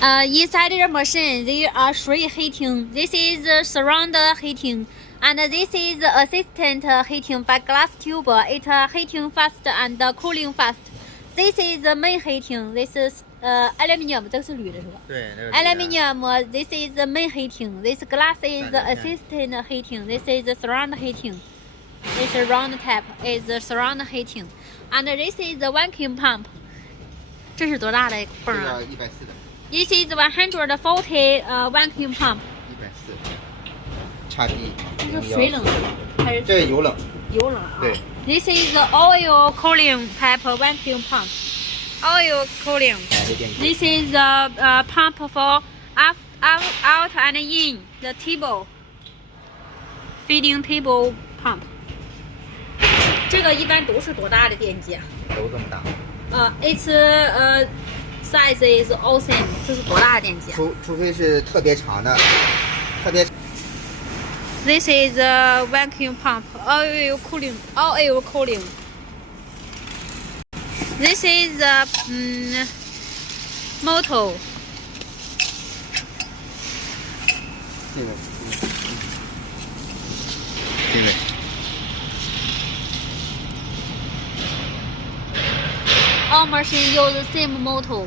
Inside the machine, there are 3 heating. This is the surround heating, and this is the assistant heating by glass tube. It heating fast and cooling fast. This is the main heating. This is aluminum. 这个是铝的是吧？对，那个 Aluminum. This is the main heating. This glass is the assistant heating. This is the surround heating. This round tap is the surround heating, and this is the vacuum pump. 这是多大的泵啊？ 140的。 This is 140 vacuum pump. 140。插地。这是水冷的还是？这油冷。油冷啊。对。This is the oil cooling type vacuum pump. Oil cooling. This is the pump for out and in the table. Feeding table pump. 这个一般都是多大的电机啊？都这么大。Its size is all same. 这是多大的电机啊？除非是特别长的，特别。This is a vacuum pump. Oil cooling. Oil cooling. This is a motor. 这个。 All machine use the same motor.